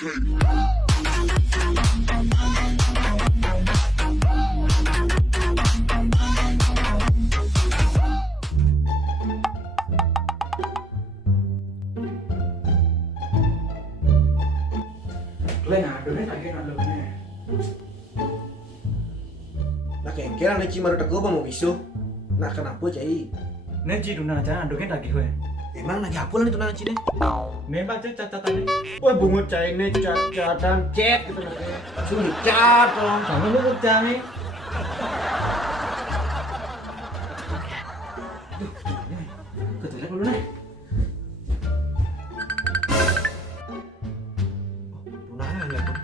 Lên à, đừng thấy cái nào được nè. Nak kengkeran ni cima udah gue mau isu. Nak kenapa cai? Nên chị đúng là chả được cái đặc kỳ hồi. Emang lagi apa lah itu nang cine? Nên bác chắc chặt tadi. Wah bunga cai ini cat-catan cek gitu nak. Suruh dicat dong. Chẳng có lúc được cha ấy. Ke toilet dulu nih. Tunangan ya tuh.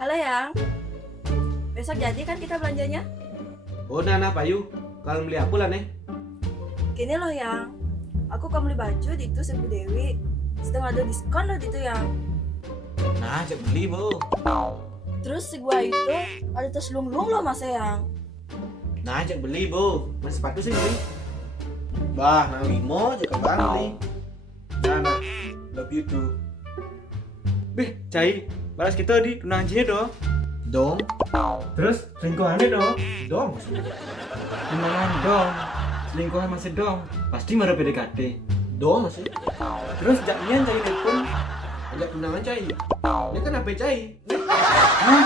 Halo Yang, besok jadi kan kita belanjanya? Oh Nana Payu, kalau beli apa lah nih? Gini loh Yang, aku kan beli baju di itu Sebu Dewi, sedang ada diskon loh di itu Yang. Nah, cek beli bu. Terus si gua itu ada tas lunglung loh Mas Yang. Nah, cek beli bu. Mas sepatu sih beli. Bah, nang limo cek bang beli. Nana, love you too. Bih, cai. Balas kita di tunangan Cina dong. Dong, Terus selingkuhannya dong. dong. Gimana dong? Selingkuhan masih dong. Pasti marah PDKT. Dong masih. Terus jaknya cai telepon. Ajak tunangan cai. Ini kan apa cai? Hah?